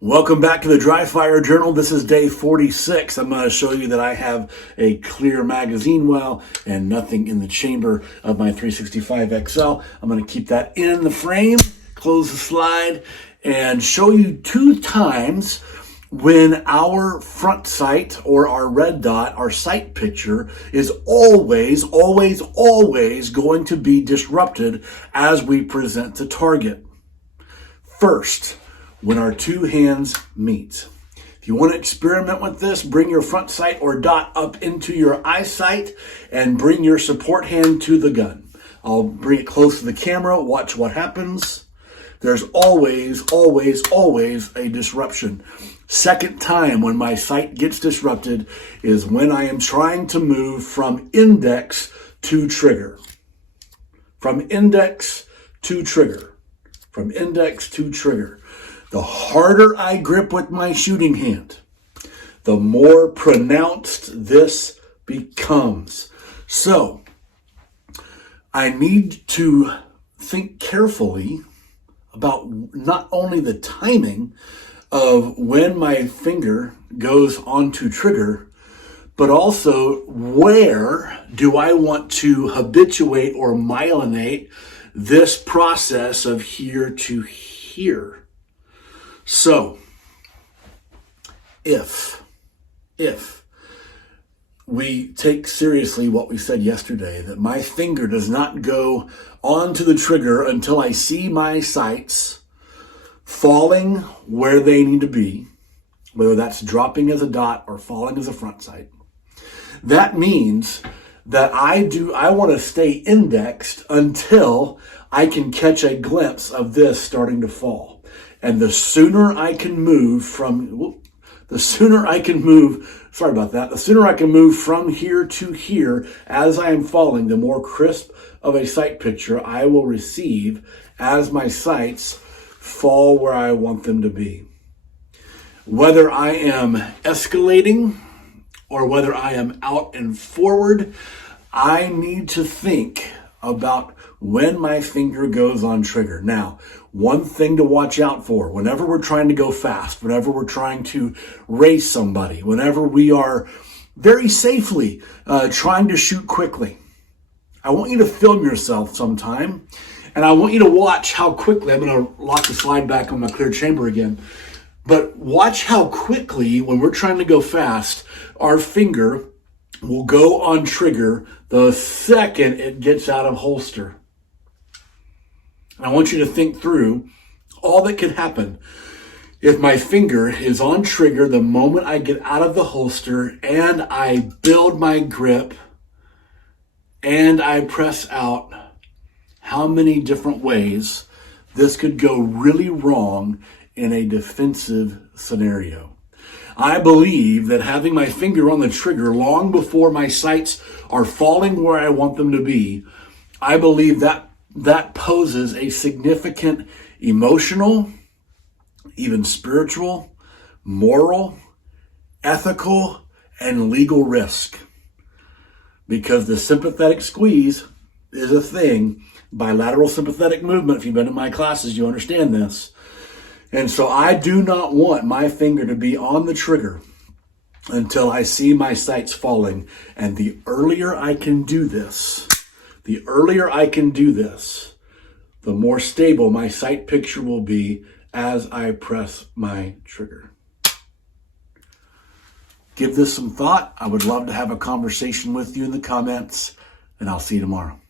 Welcome back to the Dry Fire Journal. This is day 46. I'm going to show you that I have a clear magazine well and nothing in the chamber of my 365 XL. I'm going to keep that in the frame, close the slide, and show you 2 times when our front sight or our red dot, our sight picture, is always going to be disrupted as we present the target. First, when our 2 hands meet. If you want to experiment with this, bring your front sight or dot up into your eyesight and bring your support hand to the gun. I'll bring it close to the camera, watch what happens. There's always a disruption. Second time when my sight gets disrupted is when I am trying to move from index to trigger. From index to trigger. From index to trigger. The harder I grip with my shooting hand, the more pronounced this becomes. So, I need to think carefully about not only the timing of when my finger goes onto trigger, but also where do I want to habituate or myelinate this process of here to here. So, if we take seriously what we said yesterday, that my finger does not go onto the trigger until I see my sights falling where they need to be, whether that's dropping as a dot or falling as a front sight, that means that I want to stay indexed until I can catch a glimpse of this starting to fall. And the sooner I can move from here to here as I am falling, the more crisp of a sight picture I will receive as my sights fall where I want them to be. Whether I am escalating or whether I am out and forward, I need to think about when my finger goes on trigger. Now, one thing to watch out for, whenever we're trying to go fast, whenever we're trying to race somebody, whenever we are very safely trying to shoot quickly, I want you to film yourself sometime, and I want you to watch how quickly, I'm going to lock the slide back on my clear chamber again, but watch how quickly, when we're trying to go fast, our finger will go on trigger the second it gets out of holster. And I want you to think through all that could happen if my finger is on trigger the moment I get out of the holster and I build my grip and I press out. How many different ways this could go really wrong in a defensive scenario. I believe that having my finger on the trigger long before my sights are falling where I want them to be, I believe that poses a significant emotional, even spiritual, moral, ethical, and legal risk. Because the sympathetic squeeze is a thing. Bilateral sympathetic movement, if you've been in my classes, you understand this. And so I do not want my finger to be on the trigger until I see my sights falling. And the earlier I can do this, the more stable my sight picture will be as I press my trigger. Give this some thought. I would love to have a conversation with you in the comments, and I'll see you tomorrow.